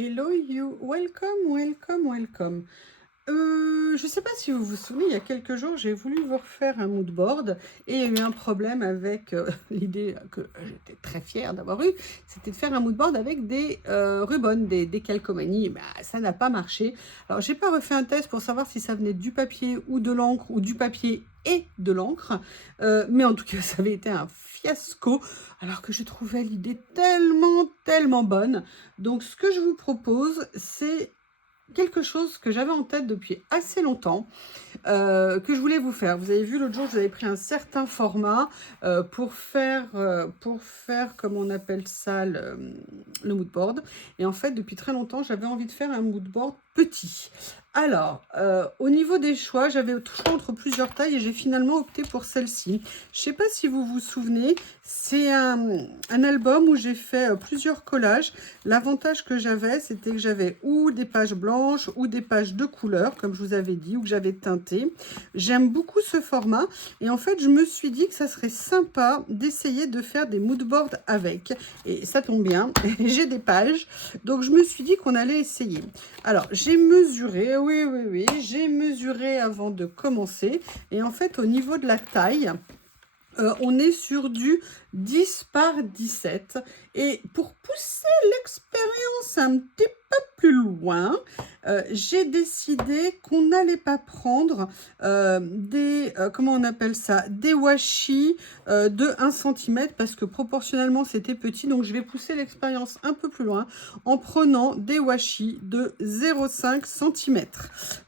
Hello you, welcome, welcome, welcome. Je ne sais pas si vous vous souvenez, il y a quelques jours, j'ai voulu vous refaire un mood board et il y a eu un problème avec l'idée que j'étais très fière d'avoir eue, c'était de faire un mood board avec des ribbons, des calcomanies. Bah, ça n'a pas marché. Alors, j'ai pas refait un test pour savoir si ça venait du papier ou de l'encre ou du papier et de l'encre, mais en tout cas, ça avait été un fiasco, alors que je trouvais l'idée tellement bonne. Donc, ce que je vous propose, c'est quelque chose que j'avais en tête depuis assez longtemps, que je voulais vous faire. Vous avez vu l'autre jour, je vous avais pris un certain format pour faire, comme on appelle ça, le mood board. Et en fait, depuis très longtemps, j'avais envie de faire un mood board petit. Alors, au niveau des choix, j'avais le choix entre plusieurs tailles et j'ai finalement opté pour celle-ci. Je ne sais pas si vous vous souvenez, c'est un album où j'ai fait plusieurs collages. L'avantage que j'avais, c'était que j'avais ou des pages blanches ou des pages de couleur, comme je vous avais dit, ou que j'avais teinté. J'aime beaucoup ce format et en fait, je me suis dit que ça serait sympa d'essayer de faire des mood boards avec. Et ça tombe bien, j'ai des pages, donc je me suis dit qu'on allait essayer. Alors, j'ai mesuré, oui, j'ai mesuré avant de commencer. Et en fait, au niveau de la taille, on est sur du 10 par 17. Et pour pousser l'expérience un petit peu plus loin, j'ai décidé qu'on n'allait pas prendre comment on appelle ça, des washi de 1 cm parce que proportionnellement c'était petit. Donc je vais pousser l'expérience un peu plus loin en prenant des washi de 0,5 cm.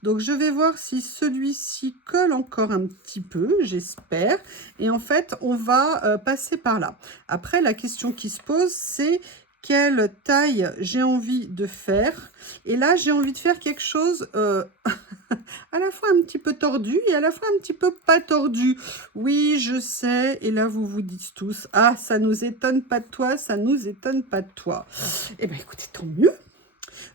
Donc je vais voir si celui-ci colle encore un petit peu, j'espère. Et en fait, on va passer par là. Après, la question qui se pose, c'est quelle taille j'ai envie de faire. Et là, j'ai envie de faire quelque chose à la fois un petit peu tordu et à la fois un petit peu pas tordu. Oui, je sais. Et là, vous vous dites tous, ah, ça nous étonne pas de toi, ça nous étonne pas de toi. Eh bien, écoutez, tant mieux.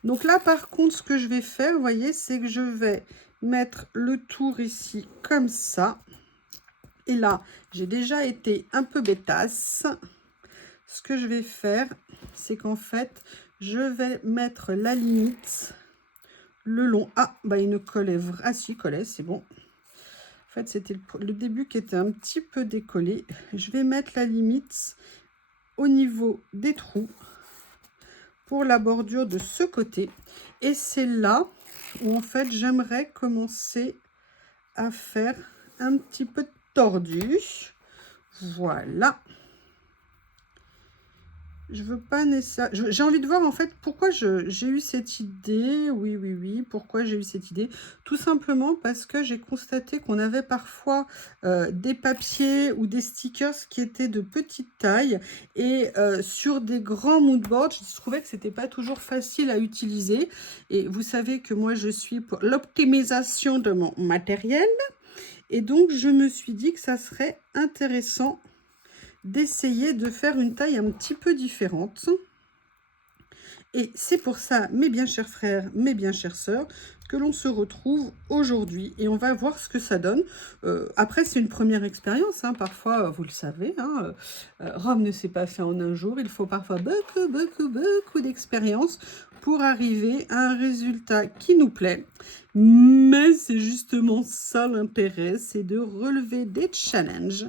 Donc là, par contre, ce que je vais faire, vous voyez, c'est que je vais mettre le tour ici comme ça. Et là, j'ai déjà été un peu bêtasse. Ce que je vais faire, c'est qu'en fait, je vais mettre la limite le long. Ah, bah il ne collait. Ah si, il collait, c'est bon. En fait, c'était le début qui était un petit peu décollé. Je vais mettre la limite au niveau des trous pour la bordure de ce côté. Et c'est là où, en fait, j'aimerais commencer à faire un petit peu tordu. Voilà. Je veux pas nécessairement... J'ai envie de voir en fait pourquoi j'ai eu cette idée. Oui, pourquoi j'ai eu cette idée. Tout simplement parce que j'ai constaté qu'on avait parfois des papiers ou des stickers qui étaient de petite taille. Et sur des grands moodboards, je trouvais que c'était pas toujours facile à utiliser. Et vous savez que moi, je suis pour l'optimisation de mon matériel. Et donc, je me suis dit que ça serait intéressant d'essayer de faire une taille un petit peu différente. Et c'est pour ça, mes bien chers frères, mes bien chères sœurs, que l'on se retrouve aujourd'hui et on va voir ce que ça donne. Après, c'est une première expérience, hein. Parfois, vous le savez, hein, Rome ne s'est pas fait en un jour. Il faut parfois beaucoup d'expérience pour arriver à un résultat qui nous plaît. Mais c'est justement ça l'intérêt, c'est de relever des challenges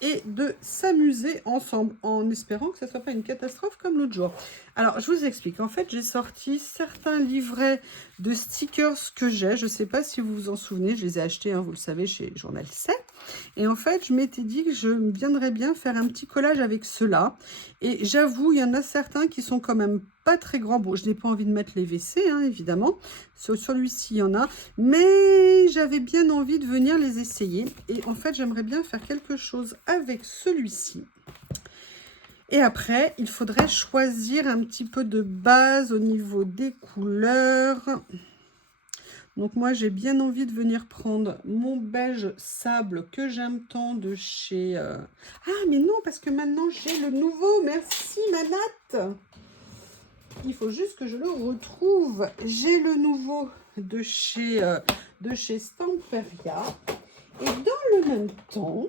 et de s'amuser ensemble en espérant que ce ne soit pas une catastrophe comme l'autre jour. Alors, je vous explique. En fait, j'ai sorti certains livrets de stickers que j'ai. Je ne sais pas si vous vous en souvenez. Je les ai achetés, hein, vous le savez, chez Journal 7. Et en fait, je m'étais dit que je viendrais bien faire un petit collage avec ceux-là. Et j'avoue, il y en a certains qui sont quand même pas très grands. Bon, je n'ai pas envie de mettre les WC, hein, évidemment. Sur celui-ci, il y en a. Mais j'avais bien envie de venir les essayer. Et en fait, j'aimerais bien faire quelque chose avec celui-ci. Et après, il faudrait choisir un petit peu de base au niveau des couleurs. Donc moi, j'ai bien envie de venir prendre mon beige sable que j'aime tant de chez... Ah, mais non, parce que maintenant, j'ai le nouveau. Merci, Manette. Il faut juste que je le retrouve. J'ai le nouveau de chez Stamperia. Et dans le même temps,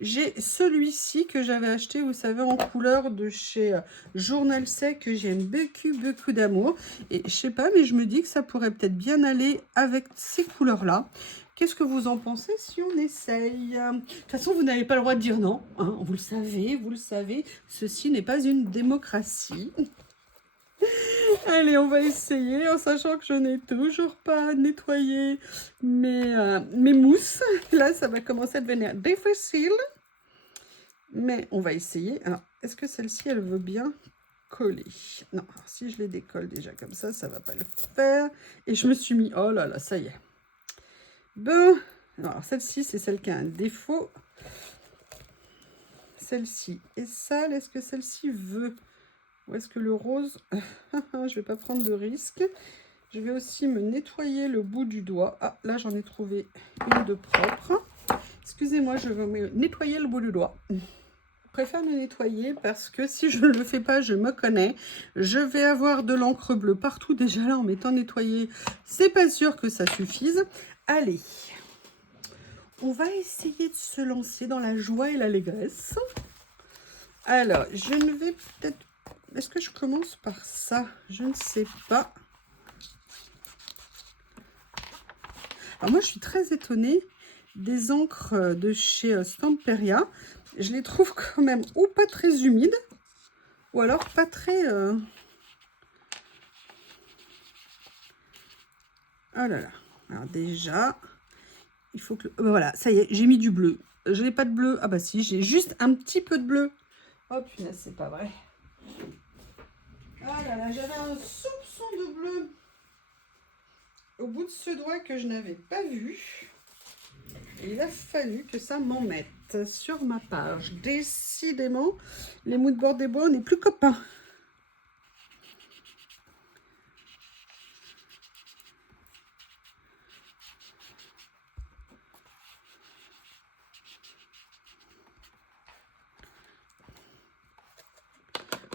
J'ai celui-ci que j'avais acheté, vous savez, en couleur de chez Journal Sec, que j'aime beaucoup d'amour. Et je sais pas, mais je me dis que ça pourrait peut-être bien aller avec ces couleurs-là. Qu'est-ce que vous en pensez si on essaye? De toute façon, vous n'avez pas le droit de dire non, hein, vous le savez, ceci n'est pas une démocratie. Allez, on va essayer, en sachant que je n'ai toujours pas nettoyé mes mousses. Là, ça va commencer à devenir difficile. Mais on va essayer. Alors, est-ce que celle-ci, elle veut bien coller? Non, alors, si je les décolle déjà comme ça ne va pas le faire. Et je me suis mis... Oh là là, ça y est. Bon. Alors, celle-ci, c'est celle qui a un défaut. Celle-ci est sale. Est-ce que celle-ci veut... Ou est-ce que le rose... Je vais pas prendre de risque. Je vais aussi me nettoyer le bout du doigt. Ah, là, j'en ai trouvé une de propre. Excusez-moi, je vais me nettoyer le bout du doigt. Je préfère le nettoyer parce que si je ne le fais pas, je me connais. Je vais avoir de l'encre bleue partout. Déjà là, en m'étant nettoyé, c'est pas sûr que ça suffise. Allez, on va essayer de se lancer dans la joie et l'allégresse. Alors, je ne vais peut-être... Est-ce que je commence par ça? Je ne sais pas. Alors moi, je suis très étonnée des encres de chez Stamperia. Je les trouve quand même ou pas très humides, ou alors pas très... Oh là là. Alors déjà, il faut que... voilà, ça y est, j'ai mis du bleu. Je n'ai pas de bleu. Ah bah si, j'ai juste un petit peu de bleu. Oh punaise, c'est pas vrai. Ah là là, j'avais un soupçon de bleu au bout de ce doigt que je n'avais pas vu. Et il a fallu que ça m'en mette sur ma page. Décidément, les mood boards des bois, on n'est plus copains.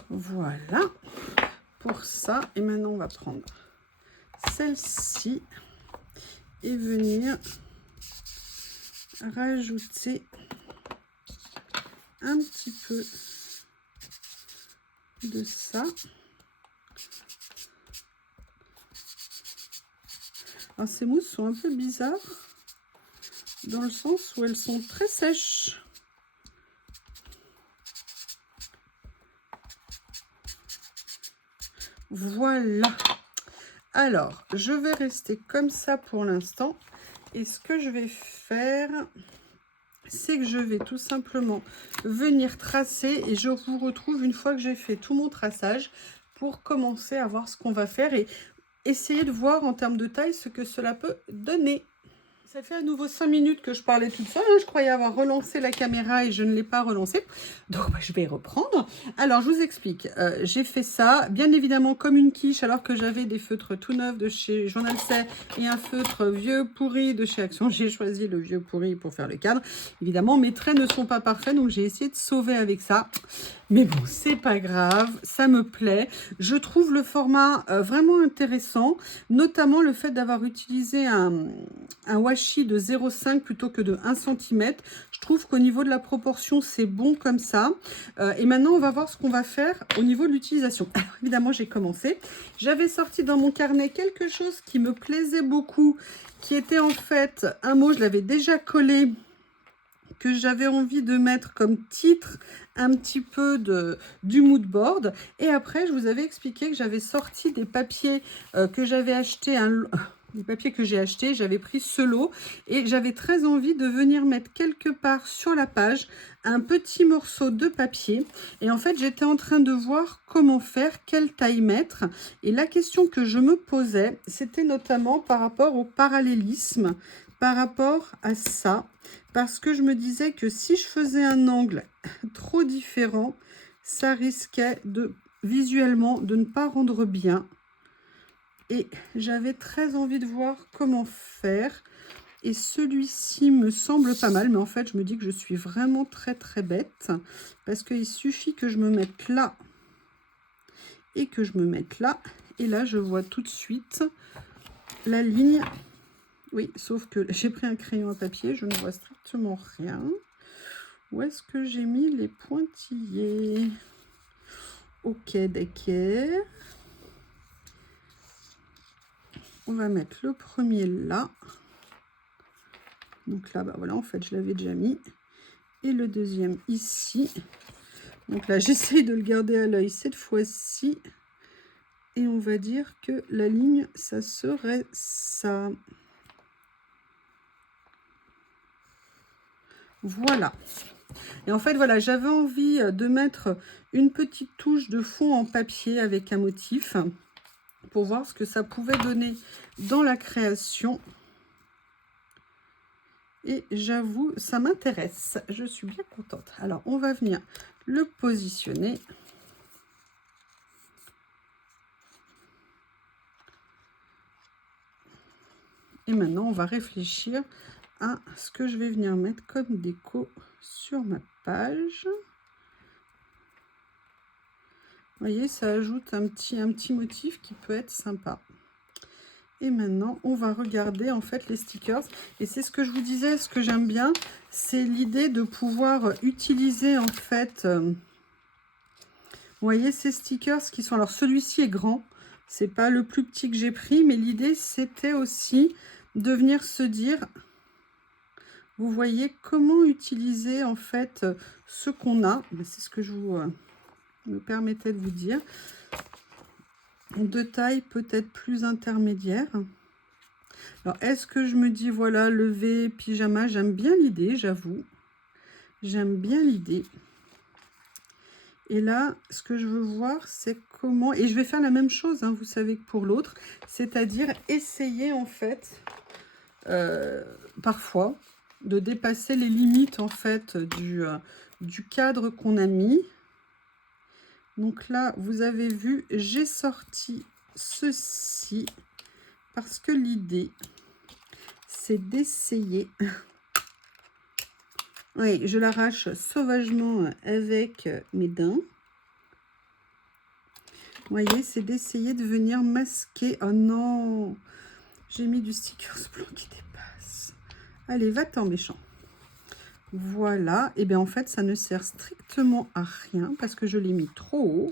Voilà pour ça. Et maintenant, on va prendre celle-ci et venir rajouter un petit peu de ça. Alors, ces mousses sont un peu bizarres dans le sens où elles sont très sèches. Voilà. Alors, je vais rester comme ça pour l'instant. Et ce que je vais faire, c'est que je vais tout simplement venir tracer. Et je vous retrouve une fois que j'ai fait tout mon traçage pour commencer à voir ce qu'on va faire et essayer de voir en termes de taille ce que cela peut donner. Ça fait à nouveau 5 minutes que je parlais toute seule. Je croyais avoir relancé la caméra et je ne l'ai pas relancée. Donc, je vais reprendre. Alors, je vous explique. J'ai fait ça, bien évidemment, comme une quiche, alors que j'avais des feutres tout neufs de chez Journal Sec et un feutre vieux pourri de chez Action. J'ai choisi le vieux pourri pour faire le cadre. Évidemment, mes traits ne sont pas parfaits, donc j'ai essayé de sauver avec ça. Mais bon, c'est pas grave, ça me plaît. Je trouve le format vraiment intéressant, notamment le fait d'avoir utilisé un washi de 0,5 plutôt que de 1 cm. Je trouve qu'au niveau de la proportion, c'est bon comme ça. Et maintenant, on va voir ce qu'on va faire au niveau de l'utilisation. Alors, évidemment, j'ai commencé. J'avais sorti dans mon carnet quelque chose qui me plaisait beaucoup, qui était en fait un mot, je l'avais déjà collé, que j'avais envie de mettre comme titre un petit peu du mood board. Et après, je vous avais expliqué que j'avais sorti des papiers que j'avais acheté, des papiers que j'ai achetés, j'avais pris ce lot et j'avais très envie de venir mettre quelque part sur la page un petit morceau de papier. Et en fait, j'étais en train de voir comment faire, quelle taille mettre. Et la question que je me posais, c'était notamment par rapport au parallélisme, par rapport à ça, parce que je me disais que si je faisais un angle trop différent, ça risquait de visuellement de ne pas rendre bien. Et j'avais très envie de voir comment faire. Et celui-ci me semble pas mal, mais en fait, je me dis que je suis vraiment très bête, parce qu'il suffit que je me mette là et que je me mette là. Et là, je vois tout de suite la ligne. Oui, sauf que j'ai pris un crayon à papier, je ne vois strictement rien. Où est-ce que j'ai mis les pointillés? Ok, d'accord. On va mettre le premier là. Donc là, bah voilà, en fait, je l'avais déjà mis. Et le deuxième ici. Donc là, j'essaye de le garder à l'œil cette fois-ci. Et on va dire que la ligne, ça serait ça. Voilà. Et en fait, voilà, j'avais envie de mettre une petite touche de fond en papier avec un motif pour voir ce que ça pouvait donner dans la création. Et j'avoue, ça m'intéresse. Je suis bien contente. Alors, on va venir le positionner. Et maintenant, on va réfléchir à ce que je vais venir mettre comme déco sur ma page. Vous voyez, ça ajoute un petit motif qui peut être sympa. Et maintenant, on va regarder en fait les stickers. Et c'est ce que je vous disais, ce que j'aime bien, c'est l'idée de pouvoir utiliser en fait... vous voyez ces stickers qui sont... Alors celui-ci est grand, c'est pas le plus petit que j'ai pris, mais l'idée c'était aussi de venir se dire... Vous voyez comment utiliser en fait ce qu'on a. C'est ce que je vous me permettais de vous dire. De taille peut-être plus intermédiaire. Alors, est-ce que je me dis, voilà, lever, pyjama, j'aime bien l'idée, j'avoue. J'aime bien l'idée. Et là, ce que je veux voir, c'est comment... Et je vais faire la même chose, hein, vous savez, que pour l'autre. C'est-à-dire essayer, en fait, parfois, de dépasser les limites, en fait, du cadre qu'on a mis. Donc là, vous avez vu, j'ai sorti ceci parce que l'idée, c'est d'essayer. Oui, je l'arrache sauvagement avec mes dents. Vous voyez, c'est d'essayer de venir masquer. Oh non, j'ai mis du sticker blanc qui dépasse. Allez, va-t'en, méchant. Voilà, et bien en fait, ça ne sert strictement à rien parce que je l'ai mis trop haut.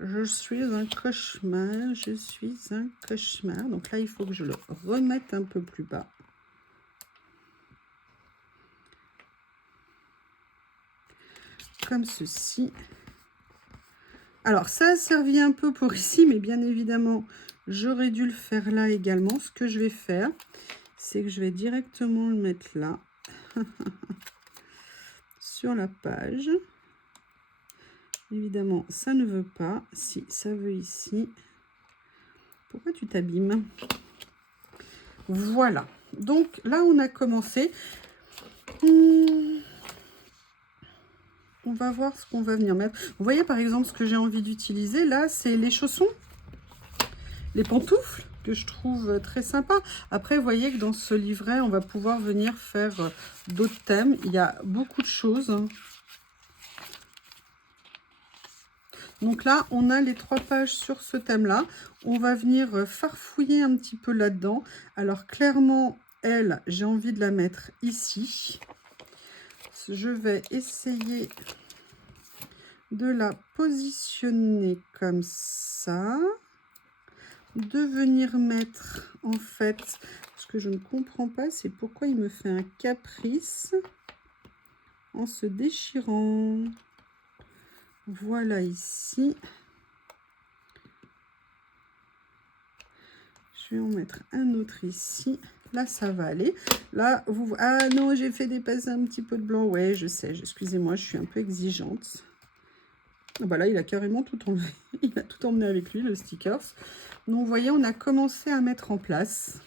Je suis un cauchemar, je suis un cauchemar. Donc là, il faut que je le remette un peu plus bas. Comme ceci. Alors, ça a servi un peu pour ici, mais bien évidemment, j'aurais dû le faire là également. Ce que je vais faire, c'est que je vais directement le mettre là, sur la page. Évidemment, ça ne veut pas. Si, ça veut ici. Pourquoi tu t'abîmes? Voilà. Donc, là, on a commencé. On va voir ce qu'on va venir mettre. Vous voyez, par exemple, ce que j'ai envie d'utiliser, là, c'est les chaussons. Les pantoufles, que je trouve très sympa. Après, vous voyez que dans ce livret, on va pouvoir venir faire d'autres thèmes. Il y a beaucoup de choses. Donc là, on a les 3 pages sur ce thème-là. On va venir farfouiller un petit peu là-dedans. Alors, clairement, elle, j'ai envie de la mettre ici. Je vais essayer de la positionner comme ça. De venir mettre, en fait, ce que je ne comprends pas, c'est pourquoi il me fait un caprice en se déchirant. Voilà ici. Je vais en mettre un autre ici. Là, ça va aller. Là, vous... Ah non, j'ai fait dépasser un petit peu de blanc. Ouais, je sais. Excusez-moi, je suis un peu exigeante. Ah bah là, il a carrément tout enlevé. Il a tout emmené avec lui, le stickers. Donc, vous voyez, on a commencé à mettre en place.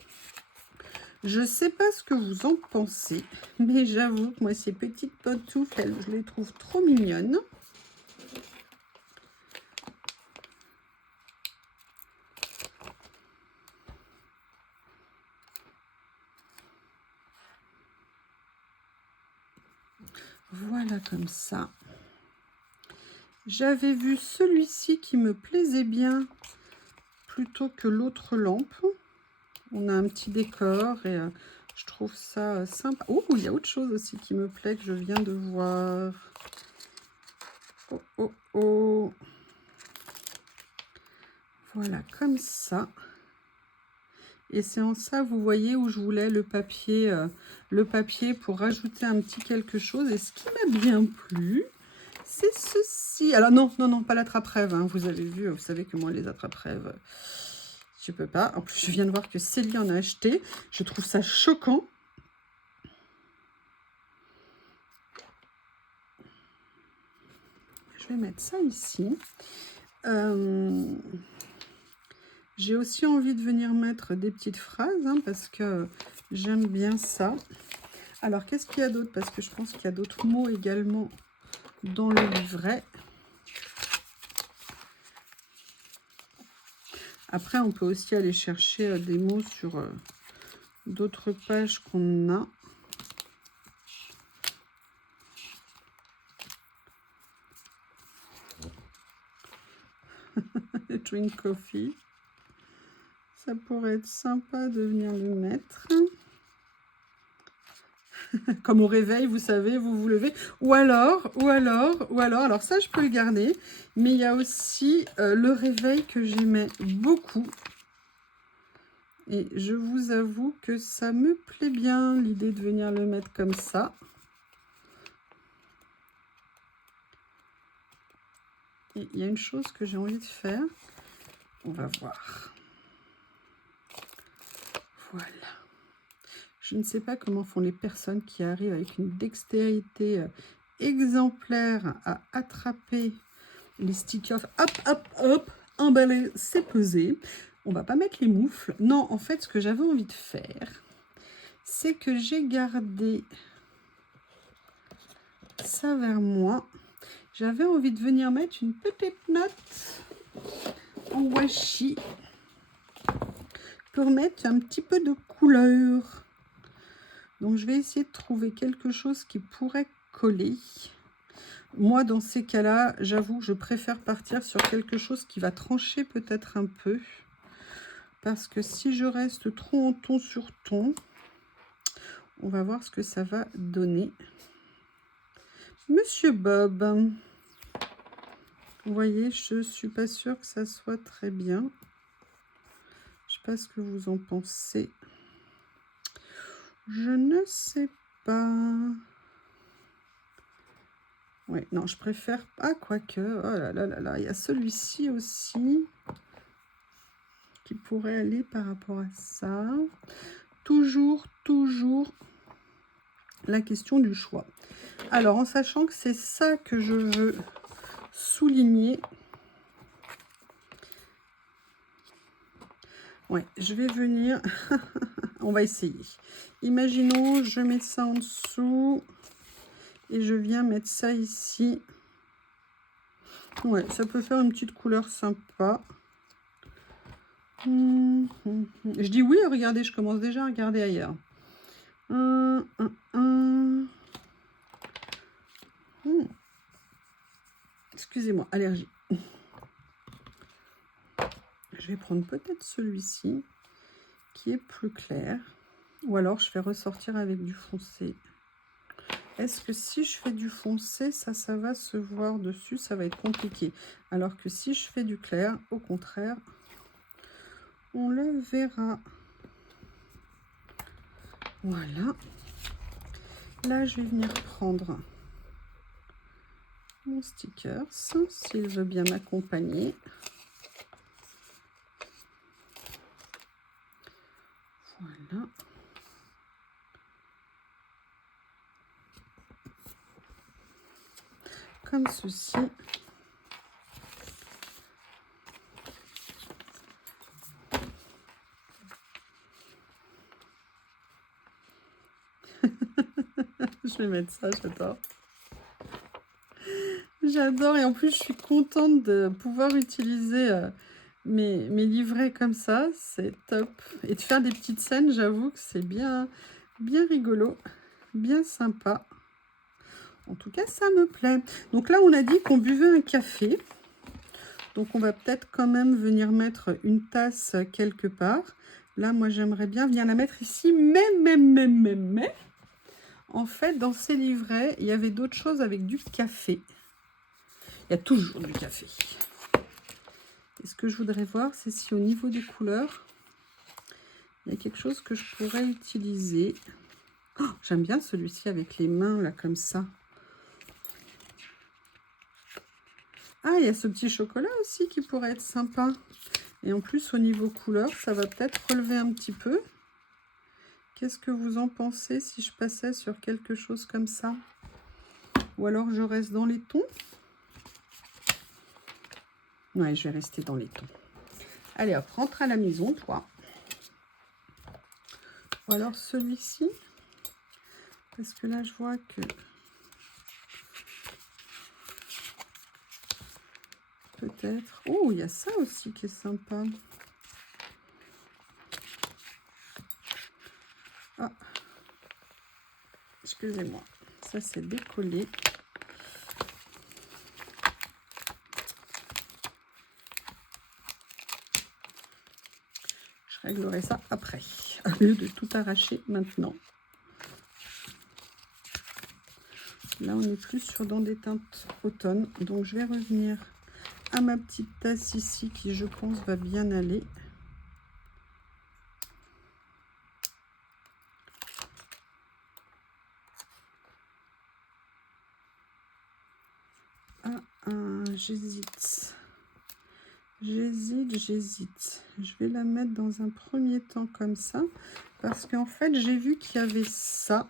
Je ne sais pas ce que vous en pensez, mais j'avoue que moi, ces petites pantoufles, je les trouve trop mignonnes. Voilà, comme ça. J'avais vu celui-ci qui me plaisait bien plutôt que l'autre lampe. On a un petit décor et Je trouve ça sympa. Oh, il y a autre chose aussi qui me plaît que je viens de voir. Oh, oh, oh. Voilà, comme ça. Et c'est en ça, vous voyez, où je voulais le papier pour rajouter un petit quelque chose. Et ce qui m'a bien plu, c'est ceci. Alors non, non, non, pas l'attrape-rêve. Hein. Vous avez vu, vous savez que moi, les attrape-rêves, je peux pas. En plus, je viens de voir que Célie en a acheté. Je trouve ça choquant. Je vais mettre ça ici. J'ai aussi envie de venir mettre des petites phrases, hein, parce que j'aime bien ça. Alors, qu'est-ce qu'il y a d'autre? Parce que je pense qu'il y a d'autres mots également dans le livret. Après, on peut aussi aller chercher des mots sur d'autres pages qu'on a. Drink coffee. Ça pourrait être sympa de venir le mettre. Comme au réveil, vous savez, vous vous levez. Ou alors, alors ça, je peux le garder. Mais il y a aussi le réveil que j'aimais beaucoup. Et je vous avoue que ça me plaît bien, l'idée de venir le mettre comme ça. Et il y a une chose que j'ai envie de faire. On va voir. Voilà. Je ne sais pas comment font les personnes qui arrivent avec une dextérité exemplaire à attraper les stickers. Hop, hop, hop, emballer, c'est pesé. On va pas mettre les moufles. Non, en fait, ce que j'avais envie de faire, c'est que j'ai gardé ça vers moi. J'avais envie de venir mettre une petite note en washi pour mettre un petit peu de couleur. Donc, je vais essayer de trouver quelque chose qui pourrait coller. Moi, dans ces cas-là, j'avoue, je préfère partir sur quelque chose qui va trancher peut-être un peu. Parce que si je reste trop en ton sur ton, on va voir ce que ça va donner. Monsieur Bob, vous voyez, je ne suis pas sûre que ça soit très bien. Je ne sais pas ce que vous en pensez. Je ne sais pas. Oui, non, je préfère pas, quoique. Oh là là là là, il y a celui-ci aussi qui pourrait aller par rapport à ça. Toujours la question du choix. Alors, en sachant que c'est ça que je veux souligner. Ouais, je vais venir. On va essayer. Imaginons, je mets ça en dessous. Et je viens mettre ça ici. Ouais, ça peut faire une petite couleur sympa. Je dis oui, regardez, je commence déjà à regarder ailleurs. Excusez-moi, allergie. Je vais prendre peut-être celui-ci qui est plus clair. Ou alors je vais ressortir avec du foncé. Est-ce que si je fais du foncé, ça va se voir dessus? Ça va être compliqué. Alors que si je fais du clair, au contraire, on le verra. Voilà. Là, je vais venir prendre mon sticker, s'il veut bien m'accompagner. Voilà. Comme ceci. Je vais mettre ça, j'adore. J'adore et en plus je suis contente de pouvoir utiliser mes livrets comme ça, c'est top. Et de faire des petites scènes, j'avoue que c'est bien rigolo, bien sympa. En tout cas, ça me plaît. Donc là, on a dit qu'on buvait un café. Donc on va peut-être quand même venir mettre une tasse quelque part. Là, moi, j'aimerais bien venir la mettre ici, mais, en fait, dans ces livrets, il y avait d'autres choses avec du café. Il y a toujours du café. Et ce que je voudrais voir, c'est si au niveau des couleurs, il y a quelque chose que je pourrais utiliser. Oh, j'aime bien celui-ci avec les mains, là, comme ça. Ah, il y a ce petit chocolat aussi qui pourrait être sympa. Et en plus, au niveau couleur, ça va peut-être relever un petit peu. Qu'est-ce que vous en pensez si je passais sur quelque chose comme ça? Ou alors je reste dans les tons? Ouais, je vais rester dans les tons. Allez hop, rentre à la maison, toi. Ou alors celui-ci. Parce que là, je vois que... Peut-être... Oh, il y a ça aussi qui est sympa. Ah. Excusez-moi. Ça, c'est décollé. Je réglerai ça après. Au lieu de tout arracher maintenant. Là, on est plus sur dans des teintes automne. Donc, je vais revenir à ma petite tasse ici qui, je pense, va bien aller. J'hésite. J'hésite. Je vais la mettre dans un premier temps comme ça. Parce qu'en fait, j'ai vu qu'il y avait ça.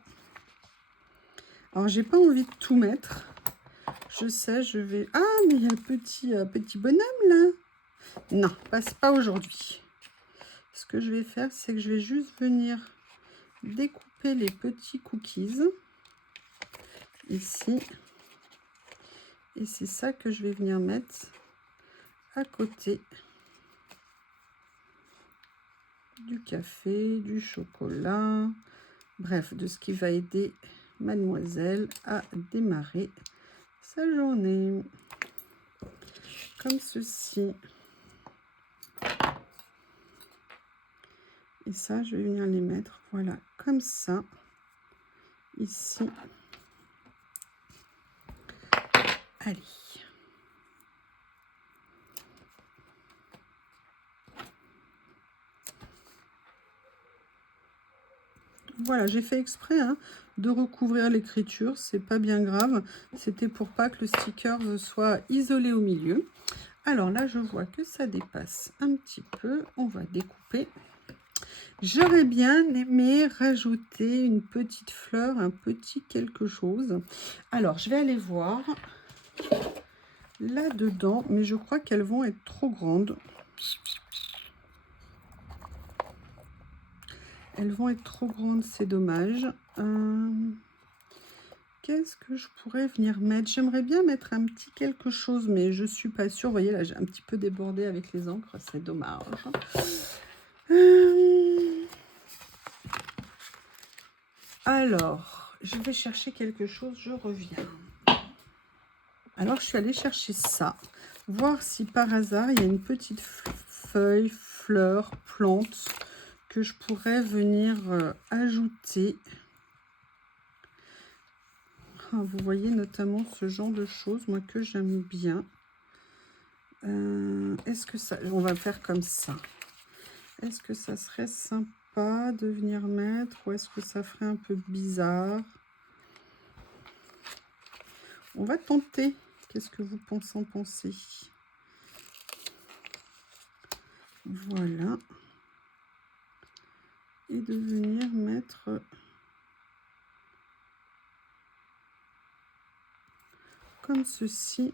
Alors, j'ai pas envie de tout mettre. Je sais, je vais... Ah, mais il y a le petit bonhomme, là. Non, passe pas aujourd'hui. Ce que je vais faire, c'est que je vais juste venir découper les petits cookies. Ici. Et c'est ça que je vais venir mettre à côté du café, du chocolat, bref, de ce qui va aider mademoiselle à démarrer sa journée. Comme ceci. Et ça, je vais venir les mettre, voilà, comme ça, ici. Allez. Voilà, j'ai fait exprès de recouvrir l'écriture, c'est pas bien grave. C'était pour pas que le sticker soit isolé au milieu. Alors là, je vois que ça dépasse un petit peu. On va découper. J'aurais bien aimé rajouter une petite fleur, un petit quelque chose. Alors, je vais aller voir là-dedans, mais je crois qu'elles vont être trop grandes. Elles vont être trop grandes, c'est dommage. Qu'est-ce que je pourrais venir mettre? J'aimerais bien mettre un petit quelque chose, mais je suis pas sûre. Vous voyez, là, j'ai un petit peu débordé avec les encres. C'est dommage. Alors, je vais chercher quelque chose. Je reviens. Alors, je suis allée chercher ça. Voir si par hasard, il y a une petite feuille, fleur, plante que je pourrais venir ajouter. Ah, vous voyez notamment ce genre de choses, moi, que j'aime bien. Est-ce que ça... On va faire comme ça. Est-ce que ça serait sympa de venir mettre ou est-ce que ça ferait un peu bizarre? On va tenter. Qu'est-ce que vous en pensez? Voilà. Et de venir mettre... comme ceci.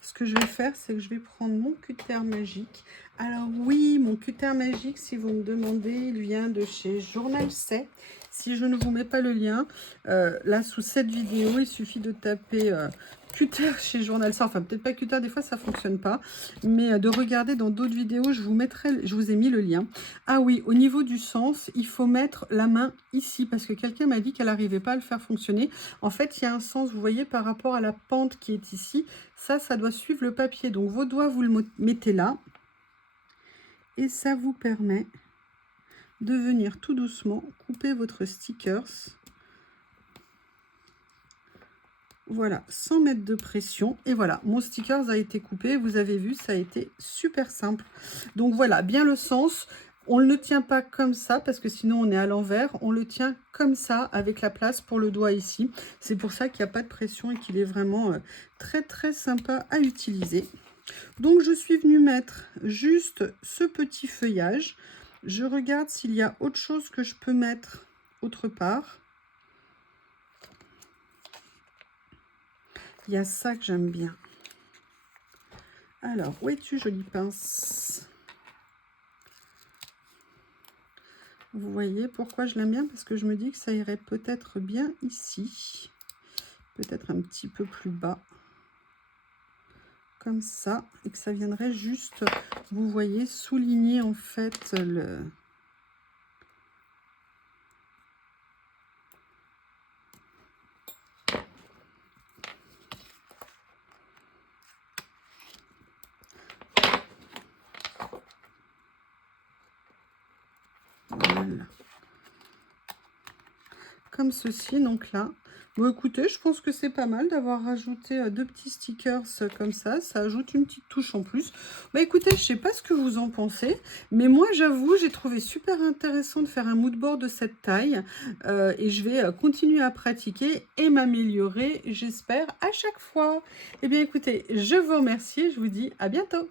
Ce que je vais faire, c'est que je vais prendre mon cutter magique. Alors oui, mon cutter magique, si vous me demandez, il vient de chez Journal 7. Si je ne vous mets pas le lien, là sous cette vidéo, il suffit de taper cutter chez Journal 7. Enfin, peut-être pas cutter, des fois ça fonctionne pas. Mais de regarder dans d'autres vidéos, je vous ai mis le lien. Ah oui, au niveau du sens, il faut mettre la main ici parce que quelqu'un m'a dit qu'elle n'arrivait pas à le faire fonctionner. En fait, il y a un sens, vous voyez, par rapport à la pente qui est ici. Ça doit suivre le papier. Donc, vos doigts, vous le mettez là. Et ça vous permet de venir tout doucement couper votre stickers. Voilà, sans mettre de pression. Et voilà, mon stickers a été coupé. Vous avez vu, ça a été super simple. Donc voilà, bien le sens. On ne le tient pas comme ça parce que sinon on est à l'envers. On le tient comme ça avec la place pour le doigt ici. C'est pour ça qu'il n'y a pas de pression et qu'il est vraiment très très sympa à utiliser. Donc je suis venue mettre juste ce petit feuillage. Je regarde s'il y a autre chose que je peux mettre autre part. Il y a ça que j'aime bien. Alors, où es-tu, jolie pince? Vous voyez pourquoi je l'aime bien? Parce que je me dis que ça irait peut-être bien ici. Peut-être un petit peu plus bas. Comme ça. Et que ça viendrait juste, vous voyez, souligner en fait le... Voilà. Comme ceci, donc là. Bon, écoutez, je pense que c'est pas mal d'avoir rajouté deux petits stickers comme ça. Ça ajoute une petite touche en plus. Bah écoutez, je sais pas ce que vous en pensez, mais moi, j'avoue, j'ai trouvé super intéressant de faire un mood board de cette taille. Et je vais continuer à pratiquer et m'améliorer, j'espère, à chaque fois. Eh bien, écoutez, je vous remercie et je vous dis à bientôt.